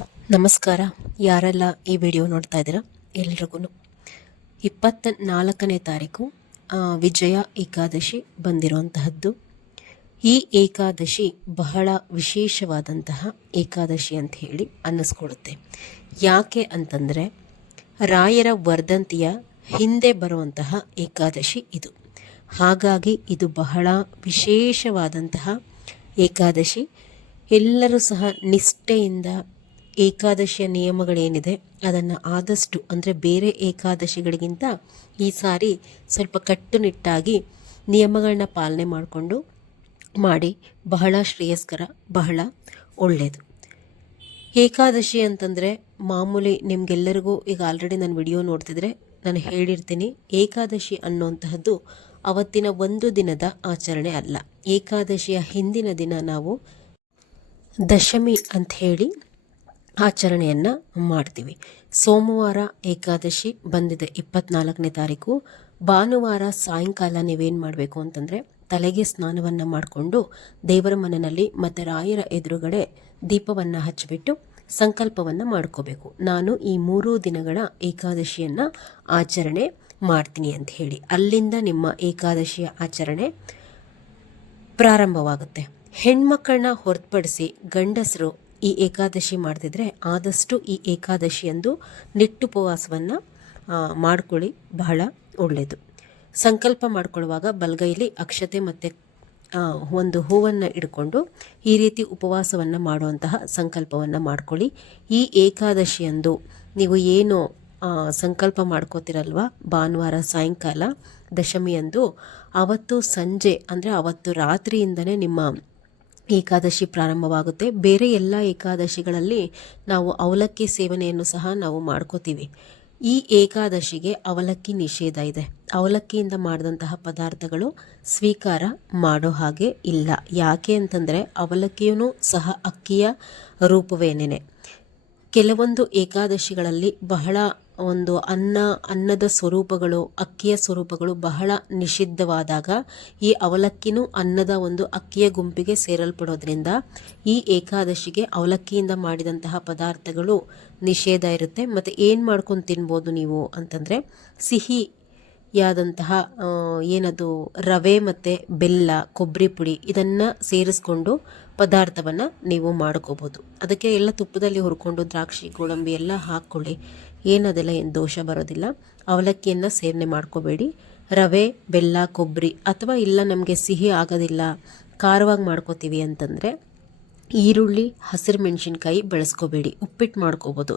ನಮಸ್ಕಾರ. ಯಾರೆಲ್ಲ ಈ ವಿಡಿಯೋ ನೋಡ್ತಾ ಇದ್ದೀರಾ? ಎಲ್ರಿಗೂ ಇಪ್ಪತ್ತ ನಾಲ್ಕನೇ ತಾರೀಕು ವಿಜಯ ಏಕಾದಶಿ ಬಂದಿರುವಂತಹದ್ದು. ಈ ಏಕಾದಶಿ ಬಹಳ ವಿಶೇಷವಾದಂತಹ ಏಕಾದಶಿ ಅಂತ ಹೇಳಿ ಅನ್ನಿಸ್ಕೊಳ್ಳುತ್ತೆ. ಯಾಕೆ ಅಂತಂದರೆ, ರಾಯರ ವರ್ಧಂತಿಯ ಹಿಂದೆ ಬರುವಂತಹ ಏಕಾದಶಿ ಇದು. ಹಾಗಾಗಿ ಇದು ಬಹಳ ವಿಶೇಷವಾದಂತಹ ಏಕಾದಶಿ. ಎಲ್ಲರೂ ಸಹ ನಿಷ್ಠೆಯಿಂದ ಏಕಾದಶಿಯ ನಿಯಮಗಳೇನಿದೆ, ಅದನ್ನು ಆದಷ್ಟು ಅಂದರೆ ಬೇರೆ ಏಕಾದಶಿಗಳಿಗಿಂತ ಈ ಸಾರಿ ಸ್ವಲ್ಪ ಕಟ್ಟುನಿಟ್ಟಾಗಿ ನಿಯಮಗಳನ್ನ ಪಾಲನೆ ಮಾಡಿಕೊಂಡು ಮಾಡಿ ಬಹಳ ಶ್ರೇಯಸ್ಕರ, ಬಹಳ ಒಳ್ಳೆಯದು ಏಕಾದಶಿ ಅಂತಂದರೆ ಮಾಮೂಲಿ ನಿಮಗೆಲ್ಲರಿಗೂ ಈಗ ಆಲ್ರೆಡಿ ನಾನು ವಿಡಿಯೋ ನೋಡ್ತಿದ್ರೆ ನಾನು ಹೇಳಿರ್ತೀನಿ, ಏಕಾದಶಿ ಅನ್ನುವಂತಹದ್ದು ಅವತ್ತಿನ ಒಂದು ದಿನದ ಆಚರಣೆ ಅಲ್ಲ. ಏಕಾದಶಿಯ ಹಿಂದಿನ ದಿನ ನಾವು ದಶಮಿ ಅಂತ ಹೇಳಿ ಆಚರಣೆಯನ್ನು ಮಾಡ್ತೀವಿ. ಸೋಮವಾರ ಏಕಾದಶಿ ಬಂದಿದೆ ಇಪ್ಪತ್ನಾಲ್ಕನೇ ತಾರೀಕು. ಭಾನುವಾರ ಸಾಯಂಕಾಲ ನೀವೇನು ಮಾಡಬೇಕು ಅಂತಂದರೆ ತಲೆಗೆ ಸ್ನಾನವನ್ನು ಮಾಡಿಕೊಂಡು ದೇವರ ಮನೆಯಲ್ಲಿ ಮತ್ತು ರಾಯರ ಎದುರುಗಡೆ ದೀಪವನ್ನು ಹಚ್ಚಿಬಿಟ್ಟು ಸಂಕಲ್ಪವನ್ನು ಮಾಡ್ಕೋಬೇಕು. ನಾನು ಈ ಮೂರು ದಿನಗಳ ಏಕಾದಶಿಯನ್ನು ಆಚರಣೆ ಮಾಡ್ತೀನಿ ಅಂತ ಹೇಳಿ. ಅಲ್ಲಿಂದ ನಿಮ್ಮ ಏಕಾದಶಿಯ ಆಚರಣೆ ಪ್ರಾರಂಭವಾಗುತ್ತೆ. ಹೆಣ್ಮಕ್ಕಳನ್ನ ಹೊರತುಪಡಿಸಿ ಗಂಡಸರು ಈ ಏಕಾದಶಿ ಮಾಡ್ತಿದ್ರೆ ಆದಷ್ಟು ಈ ಏಕಾದಶಿಯಂದು ನಿಟ್ಟುಪವಾಸವನ್ನು ಮಾಡ್ಕೊಳ್ಳಿ. ಬಹಳ ಒಳ್ಳೆಯದು ಸಂಕಲ್ಪ ಮಾಡ್ಕೊಳ್ಳುವಾಗ ಬಲಗೈಲಿ ಅಕ್ಷತೆ ಮತ್ತು ಒಂದು ಹೂವನ್ನು ಇಟ್ಕೊಂಡು ಈ ರೀತಿ ಉಪವಾಸವನ್ನು ಮಾಡುವಂತಹ ಸಂಕಲ್ಪವನ್ನು ಮಾಡ್ಕೊಳ್ಳಿ. ಈ ಏಕಾದಶಿಯಂದು ನೀವು ಏನು ಸಂಕಲ್ಪ ಮಾಡ್ಕೋತಿರಲ್ವ? ಭಾನುವಾರ, ಸಾಯಂಕಾಲ ದಶಮಿಯಂದು ಅವತ್ತು ಸಂಜೆ ಅಂದರೆ ಅವತ್ತು ರಾತ್ರಿಯಿಂದನೇ ನಿಮ್ಮ ಏಕಾದಶಿ ಪ್ರಾರಂಭವಾಗುತ್ತೆ. ಬೇರೆ ಎಲ್ಲ ಏಕಾದಶಿಗಳಲ್ಲಿ ನಾವು ಅವಲಕ್ಕಿ ಸೇವನೆಯನ್ನು ಸಹ ನಾವು ಮಾಡ್ಕೋತೀವಿ. ಈ ಏಕಾದಶಿಗೆ ಅವಲಕ್ಕಿ ನಿಷೇಧ ಇದೆ. ಅವಲಕ್ಕಿಯಿಂದ ಮಾಡಿದಂತಹ ಪದಾರ್ಥಗಳು ಸ್ವೀಕಾರ ಮಾಡೋ ಹಾಗೆ ಇಲ್ಲ. ಯಾಕೆ ಅಂತಂದರೆ ಅವಲಕ್ಕಿಯೂ ಸಹ ಅಕ್ಕಿಯ ರೂಪವೇನೇನೆ. ಕೆಲವೊಂದು ಏಕಾದಶಿಗಳಲ್ಲಿ ಬಹಳ ಒಂದು ಅನ್ನ, ಅನ್ನದ ಸ್ವರೂಪಗಳು, ಅಕ್ಕಿಯ ಸ್ವರೂಪಗಳು ಬಹಳ ನಿಷಿದ್ಧವಾದಾಗ ಈ ಅವಲಕ್ಕಿನೂ ಅನ್ನದ ಒಂದು ಅಕ್ಕಿಯ ಗುಂಪಿಗೆ ಸೇರಲ್ಪಡೋದ್ರಿಂದ ಈ ಏಕಾದಶಿಗೆ ಅವಲಕ್ಕಿಯಿಂದ ಮಾಡಿದಂತಹ ಪದಾರ್ಥಗಳು ನಿಷೇಧ ಇರುತ್ತೆ. ಮತ್ತು ಏನು ಮಾಡ್ಕೊಂಡು ತಿನ್ಬೋದು ನೀವು ಅಂತಂದರೆ ಸಿಹಿ ಯಾದಂತಹ ಏನದು ರವೆ ಮತ್ತು ಬೆಲ್ಲ ಕೊಬ್ಬರಿ ಪುಡಿ ಇದನ್ನು ಸೇರಿಸ್ಕೊಂಡು ಪದಾರ್ಥವನ್ನು ನೀವು ಮಾಡ್ಕೋಬೋದು. ಅದಕ್ಕೆ ಎಲ್ಲ ತುಪ್ಪದಲ್ಲಿ ಹುರ್ಕೊಂಡು ದ್ರಾಕ್ಷಿ, ಗೋಡಂಬಿ ಎಲ್ಲ ಹಾಕ್ಕೊಳ್ಳಿ. ಏನದೆಲ್ಲ ಏನು ದೋಷ ಬರೋದಿಲ್ಲ. ಅವಲಕ್ಕಿಯನ್ನು ಸೇವನೆ ಮಾಡ್ಕೋಬೇಡಿ. ರವೆ, ಬೆಲ್ಲ ಕೊಬ್ಬರಿ ಅಥವಾ ಇಲ್ಲ ನಮಗೆ ಸಿಹಿ ಆಗೋದಿಲ್ಲ, ಖಾರವಾಗಿ ಮಾಡ್ಕೋತೀವಿ ಅಂತಂದರೆ ಈರುಳ್ಳಿ, ಹಸಿರು ಮೆಣಸಿನ್ಕಾಯಿ ಬೆಳೆಸ್ಕೋಬೇಡಿ. ಉಪ್ಪಿಟ್ಟು ಮಾಡ್ಕೋಬೋದು.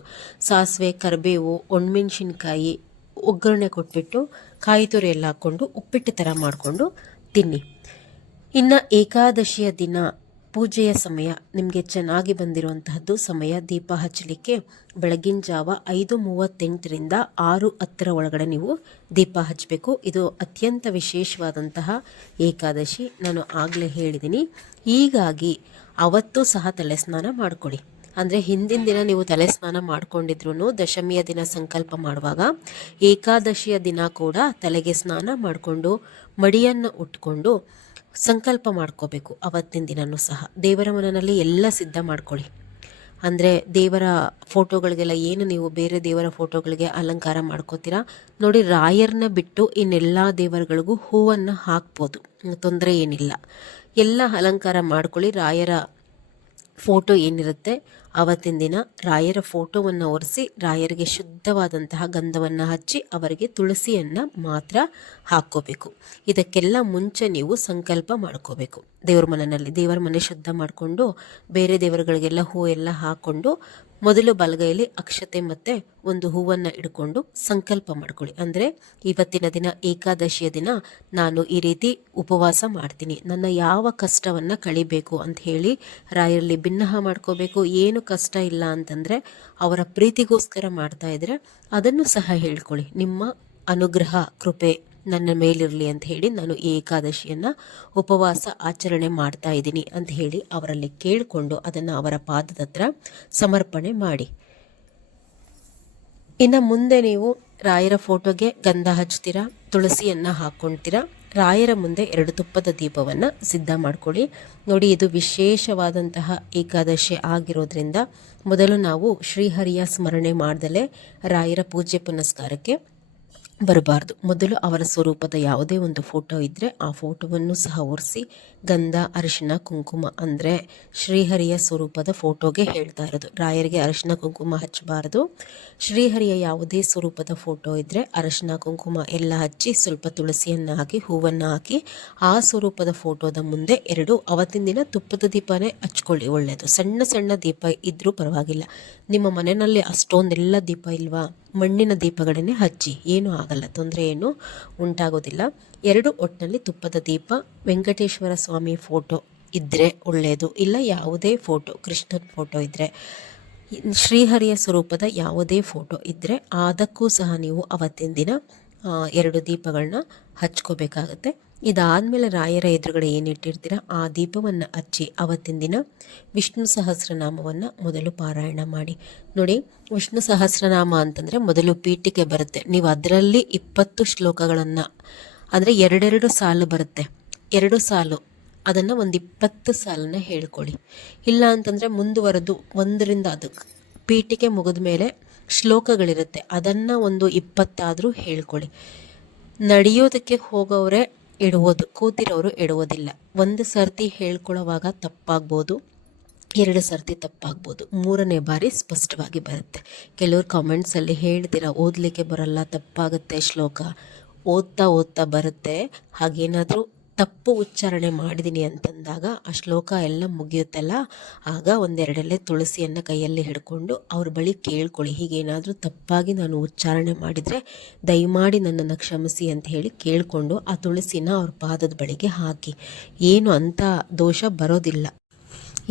ಸಾಸಿವೆ, ಕರಿಬೇವು, ಒಣಮೆಣ್ಸಿನ್ಕಾಯಿ ಒಗ್ಗರಣೆ ಕೊಟ್ಬಿಟ್ಟು ಕಾಯಿ ತುರಿ ಎಲ್ಲ ಹಾಕ್ಕೊಂಡು ಉಪ್ಪಿಟ್ಟು ಥರ ಮಾಡಿಕೊಂಡು ತಿನ್ನಿ. ಇನ್ನು ಏಕಾದಶಿಯ ದಿನ ಪೂಜೆಯ ಸಮಯ, ನಿಮಗೆ ಚೆನ್ನಾಗಿ ಬಂದಿರುವಂತಹದ್ದು ಸಮಯ ದೀಪ ಹಚ್ಚಲಿಕ್ಕೆ ಬೆಳಗಿನ ಜಾವ ಐದು ಮೂವತ್ತೆಂಟರಿಂದ ಆರು ಹತ್ತರ ಒಳಗಡೆ ನೀವು ದೀಪ ಹಚ್ಚಬೇಕು. ಇದು ಅತ್ಯಂತ ವಿಶೇಷವಾದಂತಹ ಏಕಾದಶಿ. ನಾನು ಆಗಲೇ ಹೇಳಿದ್ದೀನಿ ಹೀಗಾಗಿ ಅವತ್ತು ಸಹ ತಲೆ ಸ್ನಾನ ಮಾಡಿಕೊಡಿ ಅಂದರೆ ಹಿಂದಿನ ದಿನ ನೀವು ತಲೆ ಸ್ನಾನ ಮಾಡ್ಕೊಂಡಿದ್ರು ದಶಮಿಯ ದಿನ ಸಂಕಲ್ಪ ಮಾಡುವಾಗ ಏಕಾದಶಿಯ ದಿನ ಕೂಡ ತಲೆಗೆ ಸ್ನಾನ ಮಾಡಿಕೊಂಡು ಮಡಿಯನ್ನು ಉಟ್ಕೊಂಡು ಸಂಕಲ್ಪ ಮಾಡ್ಕೋಬೇಕು ಅವತ್ತಿನ ದಿನನೂ ಸಹ. ದೇವರ ಮನನಲ್ಲಿ ಎಲ್ಲ ಸಿದ್ಧ ಮಾಡ್ಕೊಳ್ಳಿ. ಅಂದರೆ ದೇವರ ಫೋಟೋಗಳಿಗೆಲ್ಲ ಏನು ನೀವು ಬೇರೆ ದೇವರ ಫೋಟೋಗಳಿಗೆ ಅಲಂಕಾರ ಮಾಡ್ಕೋತೀರಾ? ನೋಡಿ ರಾಯರ್ನ ಬಿಟ್ಟು ಇನ್ನೆಲ್ಲ ದೇವರುಗಳಿಗೂ ಹೂವನ್ನು ಹಾಕ್ಬೋದು. ತೊಂದರೆ ಏನಿಲ್ಲ. ಎಲ್ಲ ಅಲಂಕಾರ ಮಾಡ್ಕೊಳ್ಳಿ. ರಾಯರ ಫೋಟೋ ಏನಿರುತ್ತೆ? ಆವತ್ತಿನ ದಿನ ರಾಯರ ಫೋಟೋವನ್ನು ಒರೆಸಿ ರಾಯರಿಗೆ ಶುದ್ಧವಾದಂತಹ ಗಂಧವನ್ನು ಹಚ್ಚಿ ಅವರಿಗೆ ತುಳಸಿಯನ್ನು ಮಾತ್ರ ಹಾಕ್ಕೋಬೇಕು. ಇದಕ್ಕೆಲ್ಲ ಮುಂಚೆ ನೀವು ಸಂಕಲ್ಪ ಮಾಡ್ಕೋಬೇಕು. ದೇವ್ರ ಮನೆಯಲ್ಲಿ ದೇವರ ಮನೆ ಶುದ್ಧ ಮಾಡಿಕೊಂಡು, ಬೇರೆ ದೇವರುಗಳಿಗೆಲ್ಲ ಹೂ ಎಲ್ಲ ಹಾಕ್ಕೊಂಡು ಮೊದಲು ಬಲಗೈಯಲ್ಲಿ ಅಕ್ಷತೆ ಮತ್ತೆ ಒಂದು ಹೂವನ್ನು ಇಟ್ಕೊಂಡು ಸಂಕಲ್ಪ ಮಾಡ್ಕೊಳ್ಳಿ. ಅಂದರೆ ಇವತ್ತಿನ ದಿನ, ಏಕಾದಶಿಯ ದಿನ ನಾನು ಈ ರೀತಿ ಉಪವಾಸ ಮಾಡ್ತೀನಿ. ನನ್ನ ಯಾವ ಕಷ್ಟವನ್ನು ಕಳಿಬೇಕು ಅಂತ ಹೇಳಿ ರಾಯರಲ್ಲಿ ಭಿನ್ನಹ ಮಾಡ್ಕೋಬೇಕು. ಏನು ಕಷ್ಟ ಇಲ್ಲ ಅಂತಂದರೆ ಅವರ ಪ್ರೀತಿಗೋಸ್ಕರ ಮಾಡ್ತಾ ಇದ್ರೆ ಅದನ್ನು ಸಹ ಹೇಳ್ಕೊಳ್ಳಿ. ನಿಮ್ಮ ಅನುಗ್ರಹ, ಕೃಪೆ. ನನ್ನ ಮೇಲಿರಲಿ ಅಂತ ಹೇಳಿ ನಾನು ಈ ಏಕಾದಶಿಯನ್ನು ಉಪವಾಸ ಆಚರಣೆ ಮಾಡ್ತಾ ಇದ್ದೀನಿ ಅಂತ ಹೇಳಿ ಅವರಲ್ಲಿ ಕೇಳಿಕೊಂಡು ಅದನ್ನು ಅವರ ಪಾದದ ಹತ್ರ ಸಮರ್ಪಣೆ ಮಾಡಿ. ಇನ್ನು ಮುಂದೆ ನೀವು ರಾಯರ ಫೋಟೋಗೆ ಗಂಧ ಹಚ್ತೀರಾ, ತುಳಸಿಯನ್ನು ಹಾಕ್ಕೊಳ್ತೀರಾ, ರಾಯರ ಮುಂದೆ ಎರಡು ತುಪ್ಪದ ದೀಪವನ್ನು ಸಿದ್ಧ ಮಾಡ್ಕೊಳ್ಳಿ. ನೋಡಿ, ಇದು ವಿಶೇಷವಾದಂತಹ ಏಕಾದಶಿ ಆಗಿರೋದ್ರಿಂದ ಮೊದಲು ನಾವು ಶ್ರೀಹರಿಯ ಸ್ಮರಣೆ ಮಾಡ್ದಲೇ ರಾಯರ ಪೂಜೆ ಪುನಸ್ಕಾರಕ್ಕೆ ಬರಬಾರ್ದು. ಮೊದಲು ಅವರ ಸ್ವರೂಪದ ಯಾವುದೇ ಒಂದು ಫೋಟೋ ಇದ್ದರೆ ಆ ಫೋಟೋವನ್ನು ಸಹ ಒರೆಸಿ ಗಂಧ, ಅರಿಶಿನ, ಕುಂಕುಮ ಅಂದರೆ ಶ್ರೀಹರಿಯ ಸ್ವರೂಪದ ಫೋಟೋಗೆ ಹೇಳ್ತಾ ಇರೋದು. ರಾಯರಿಗೆ ಅರಿಶಿನ, ಕುಂಕುಮ ಹಚ್ಚಬಾರ್ದು. ಶ್ರೀಹರಿಯ ಯಾವುದೇ ಸ್ವರೂಪದ ಫೋಟೋ ಇದ್ದರೆ ಅರಿಶಿನ, ಕುಂಕುಮ ಎಲ್ಲ ಹಚ್ಚಿ ಸ್ವಲ್ಪ ತುಳಸಿಯನ್ನು ಹಾಕಿ ಹೂವನ್ನು ಹಾಕಿ ಆ ಸ್ವರೂಪದ ಫೋಟೋದ ಮುಂದೆ ಎರಡು ಅವತ್ತಿನ ದಿನ ತುಪ್ಪದ ದೀಪನೇ ಹಚ್ಕೊಳ್ಳಿ. ಒಳ್ಳೆಯದು ಸಣ್ಣ ಸಣ್ಣ ದೀಪ ಇದ್ದರೂ ಪರವಾಗಿಲ್ಲ. ನಿಮ್ಮ ಮನೆಯಲ್ಲಿ ಅಷ್ಟೊಂದೆಲ್ಲ ದೀಪ ಇಲ್ವಾ? ಮಣ್ಣಿನ ದೀಪಗಳನ್ನೇ ಹಚ್ಚಿ. ಏನೂ ಆಗಲ್ಲ. ತೊಂದರೆ ಏನು ಉಂಟಾಗೋದಿಲ್ಲ. ಎರಡು ಒಟ್ಟಿನಲ್ಲಿ ತುಪ್ಪದ ದೀಪ, ವೆಂಕಟೇಶ್ವರ ಸ್ವಾಮಿ ಫೋಟೋ ಇದ್ದರೆ ಒಳ್ಳೆಯದು ಇಲ್ಲ, ಯಾವುದೇ ಫೋಟೋ, ಕೃಷ್ಣನ ಫೋಟೋ ಇದ್ದರೆ ಶ್ರೀಹರಿಯ ಸ್ವರೂಪದ ಯಾವುದೇ ಫೋಟೋ ಇದ್ದರೆ ಅದಕ್ಕೂ ಸಹ ನೀವು ಅವತ್ತಿನ ದಿನ ಎರಡು ದೀಪಗಳನ್ನ ಹಚ್ಕೋಬೇಕಾಗತ್ತೆ. ಇದಾದಮೇಲೆ ರಾಯರ ಎದುರುಗಡೆ ಏನಿಟ್ಟಿರ್ತೀರಾ ಆ ದೀಪವನ್ನು ಹಚ್ಚಿ ಅವತ್ತಿನ ದಿನ ವಿಷ್ಣು ಸಹಸ್ರನಾಮವನ್ನು ಮೊದಲು ಪಾರಾಯಣ ಮಾಡಿ. ನೋಡಿ, ವಿಷ್ಣು ಸಹಸ್ರನಾಮ ಅಂತಂದರೆ ಮೊದಲು ಪೀಠಿಕೆ ಬರುತ್ತೆ. ನೀವು ಅದರಲ್ಲಿ ಇಪ್ಪತ್ತು ಶ್ಲೋಕಗಳನ್ನು, ಅಂದರೆ ಎರಡೆರಡು ಸಾಲು ಬರುತ್ತೆ. ಎರಡು ಸಾಲು. ಅದನ್ನು ಒಂದು ಇಪ್ಪತ್ತು ಸಾಲನ್ನ ಹೇಳ್ಕೊಳ್ಳಿ. ಇಲ್ಲ ಅಂತಂದರೆ ಮುಂದುವರೆದು ಒಂದರಿಂದ ಅದು ಪೀಠಿಕೆ ಮುಗಿದ ಮೇಲೆ ಶ್ಲೋಕಗಳಿರುತ್ತೆ. ಅದನ್ನು ಒಂದು ಇಪ್ಪತ್ತಾದರೂ ಹೇಳ್ಕೊಳ್ಳಿ. ನಡೆಯೋದಕ್ಕೆ ಹೋಗೋರೆ ಇಡುವುದು ಕೂತಿರೋರು ಇಡುವುದಿಲ್ಲ ಒಂದು ಸರ್ತಿ ಹೇಳ್ಕೊಳ್ಳೋವಾಗ ತಪ್ಪಾಗ್ಬೋದು, ಎರಡು ಸರ್ತಿ ತಪ್ಪಾಗ್ಬೋದು. ಮೂರನೇ ಬಾರಿ ಸ್ಪಷ್ಟವಾಗಿ ಬರುತ್ತೆ. ಕೆಲವರು ಕಾಮೆಂಟ್ಸಲ್ಲಿ ಹೇಳ್ತೀರಾ, ಓದಲಿಕ್ಕೆ ಬರಲ್ಲ, ತಪ್ಪಾಗುತ್ತೆ ಶ್ಲೋಕ. ಓದ್ತಾ ಓದ್ತಾ ಬರುತ್ತೆ. ಹಾಗೇನಾದರೂ ತಪ್ಪು ಉಚ್ಚಾರಣೆ ಮಾಡಿದ್ದೀನಿ ಅಂತಂದಾಗ ಆ ಶ್ಲೋಕ ಎಲ್ಲ ಮುಗಿಯುತ್ತಲ್ಲ, ಆಗ ಒಂದೆರಡಲ್ಲೇ ತುಳಸಿಯನ್ನು ಕೈಯಲ್ಲಿ ಹಿಡ್ಕೊಂಡು ಅವ್ರ ಬಳಿ ಕೇಳ್ಕೊಳ್ಳಿ. ಹೀಗೇನಾದರೂ ತಪ್ಪಾಗಿ ನಾನು ಉಚ್ಚಾರಣೆ ಮಾಡಿದರೆ ದಯಮಾಡಿ ನನ್ನನ್ನು ಕ್ಷಮಿಸಿ ಅಂತ ಹೇಳಿ ಕೇಳಿಕೊಂಡು ಆ ತುಳಸಿನ ಅವ್ರ ಪಾದದ ಬಳಿಗೆ ಹಾಕಿ. ಏನು ಅಂಥ ದೋಷ ಬರೋದಿಲ್ಲ.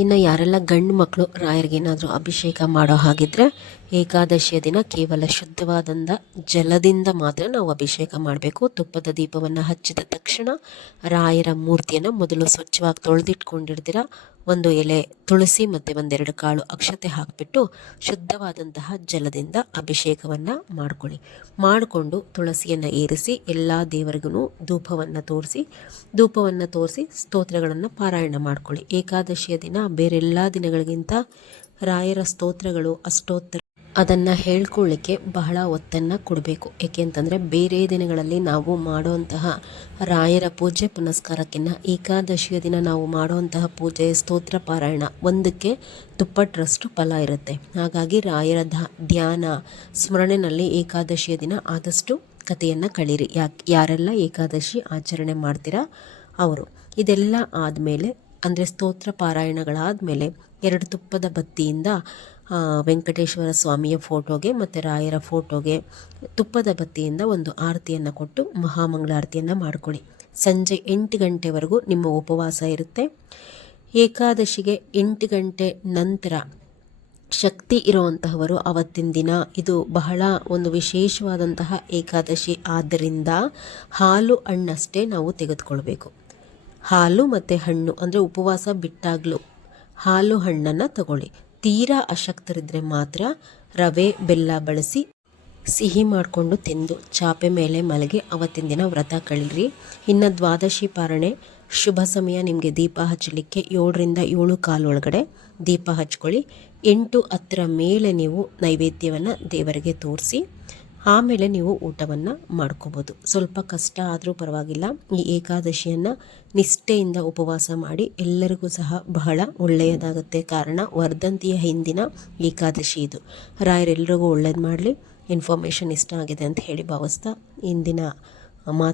ಇನ್ನು ಯಾರೆಲ್ಲ ಗಂಡು ಮಕ್ಕಳು ರಾಯರಿಗೇನಾದರೂ ಅಭಿಷೇಕ ಮಾಡೋ ಹಾಗಿದ್ರೆ ಏಕಾದಶಿಯ ದಿನ ಕೇವಲ ಶುದ್ಧವಾದಂಥ ಜಲದಿಂದ ಮಾತ್ರ ನಾವು ಅಭಿಷೇಕ ಮಾಡಬೇಕು. ತುಪ್ಪದ ದೀಪವನ್ನು ಹಚ್ಚಿದ ತಕ್ಷಣ ರಾಯರ ಮೂರ್ತಿಯನ್ನು ಮೊದಲು ಸ್ವಚ್ಛವಾಗಿ ತೊಳೆದಿಟ್ಕೊಂಡಿರ್ತೀರ ಒಂದು ಎಲೆ ತುಳಸಿ ಮತ್ತು ಒಂದೆರಡು ಕಾಳು ಅಕ್ಷತೆ ಹಾಕಿಬಿಟ್ಟು ಶುದ್ಧವಾದಂತಹ ಜಲದಿಂದ ಅಭಿಷೇಕವನ್ನು ಮಾಡ್ಕೊಳ್ಳಿ. ಮಾಡಿಕೊಂಡು ತುಳಸಿಯನ್ನು ಏರಿಸಿ ಎಲ್ಲ ದೇವರಿಗೂ ಧೂಪವನ್ನು ತೋರಿಸಿ ಧೂಪವನ್ನು ತೋರಿಸಿ ಸ್ತೋತ್ರಗಳನ್ನು ಪಾರಾಯಣ ಮಾಡ್ಕೊಳ್ಳಿ. ಏಕಾದಶಿಯ ದಿನ ಬೇರೆಲ್ಲ ದಿನಗಳಿಗಿಂತ ರಾಯರ ಸ್ತೋತ್ರಗಳು ಅಷ್ಟೋತ್ತರ ಅದನ್ನು ಹೇಳ್ಕೊಳ್ಳಿಕ್ಕೆ ಬಹಳ ಒತ್ತನ್ನು ಕೊಡಬೇಕು. ಏಕೆಂತಂದರೆ ಬೇರೆ ದಿನಗಳಲ್ಲಿ ನಾವು ಮಾಡುವಂತಹ ರಾಯರ ಪೂಜೆ ಪುನಸ್ಕಾರಕ್ಕಿಂತ ಏಕಾದಶಿಯ ದಿನ ನಾವು ಮಾಡುವಂತಹ ಪೂಜೆ, ಸ್ತೋತ್ರ ಪಾರಾಯಣ ಒಂದಕ್ಕೆ ದುಪ್ಪಟ್ಟರಷ್ಟು ಫಲ ಇರುತ್ತೆ. ಹಾಗಾಗಿ ರಾಯರ ಧ್ಯಾನ ಸ್ಮರಣೆನಲ್ಲಿ ಏಕಾದಶಿಯ ದಿನ ಆದಷ್ಟು ಕಥೆಯನ್ನು ಕಳೀರಿ. ಯಾಕೆ, ಯಾರೆಲ್ಲ ಏಕಾದಶಿ ಆಚರಣೆ ಮಾಡ್ತೀರಾ? ಅವರು. ಇದೆಲ್ಲ ಆದಮೇಲೆ ಅಂದರೆ ಸ್ತೋತ್ರ ಪಾರಾಯಣಗಳಾದ ಮೇಲೆ ಎರಡು ತುಪ್ಪದ ಬತ್ತಿಯಿಂದ ವೆಂಕಟೇಶ್ವರ ಸ್ವಾಮಿಯ ಫೋಟೋಗೆ ಮತ್ತು ರಾಯರ ಫೋಟೋಗೆ ತುಪ್ಪದ ಬತ್ತಿಯಿಂದ ಒಂದು ಆರತಿಯನ್ನು ಕೊಟ್ಟು ಮಹಾಮಂಗಳಾರತಿಯನ್ನು ಮಾಡಿಕೊಳ್ಳಿ. ಸಂಜೆ ಎಂಟು ಗಂಟೆವರೆಗೂ ನಿಮ್ಮ ಉಪವಾಸ ಇರುತ್ತೆ. ಏಕಾದಶಿಗೆ ಎಂಟು ಗಂಟೆ ನಂತರ ಶಕ್ತಿ ಇರುವಂತಹವರು ಅವತ್ತಿನ ದಿನ. ಇದು ಬಹಳ ಒಂದು ವಿಶೇಷವಾದಂತಹ ಏಕಾದಶಿ. ಆದ್ದರಿಂದ ಹಾಲು ಹಣ್ಣಷ್ಟೇ ನಾವು ತೆಗೆದುಕೊಳ್ಬೇಕು. ಹಾಲು ಮತ್ತು ಹಣ್ಣು, ಅಂದರೆ ಉಪವಾಸ ಬಿಟ್ಟಾಗಲೂ. ಹಾಲು ಹಣ್ಣನ್ನು ತಗೊಳ್ಳಿ. ತೀರಾ ಅಶಕ್ತರಿದ್ದರೆ ಮಾತ್ರ ರವೆ, ಬೆಲ್ಲ ಬಳಸಿ ಸಿಹಿ ಮಾಡಿಕೊಂಡು ತಿಂದು ಚಾಪೆ ಮೇಲೆ ಮಲಗಿ ಅವತ್ತಿನ ದಿನ ವ್ರತ ಕಳೀರಿ. ಇನ್ನು ದ್ವಾದಶಿ ಪಾರಣೆ. ಶುಭ ಸಮಯ. ನಿಮಗೆ ದೀಪ ಹಚ್ಚಲಿಕ್ಕೆ ಏಳರಿಂದ ಏಳು ಕಾಲು ಒಳಗಡೆ ದೀಪ ಹಚ್ಕೊಳ್ಳಿ. ಎಂಟು ಹತ್ತರ ಮೇಲೆ ನೀವು ನೈವೇದ್ಯವನ್ನು ದೇವರಿಗೆ ತೋರಿಸಿ ಆಮೇಲೆ ನೀವು ಊಟವನ್ನು ಮಾಡ್ಕೋಬೋದು. ಸ್ವಲ್ಪ ಕಷ್ಟ ಆದರೂ ಪರವಾಗಿಲ್ಲ. ಈ ಏಕಾದಶಿಯನ್ನು ನಿಷ್ಠೆಯಿಂದ ಉಪವಾಸ ಮಾಡಿ ಎಲ್ಲರಿಗೂ ಸಹ ಬಹಳ ಒಳ್ಳೆಯದಾಗುತ್ತೆ. ಕಾರಣ ವರ್ಧಂತಿಯ ಹಿಂದಿನ ಏಕಾದಶಿ ಇದು. ರಾಯರೆಲ್ಲರಿಗೂ ಒಳ್ಳೇದು ಮಾಡಲಿ. ಇನ್ಫಾರ್ಮೇಷನ್ ಇಷ್ಟ ಆಗಿದೆ ಅಂತ ಹೇಳಿ ಭಾವಿಸ್ತಾ ಇಂದಿನ ಮಾತು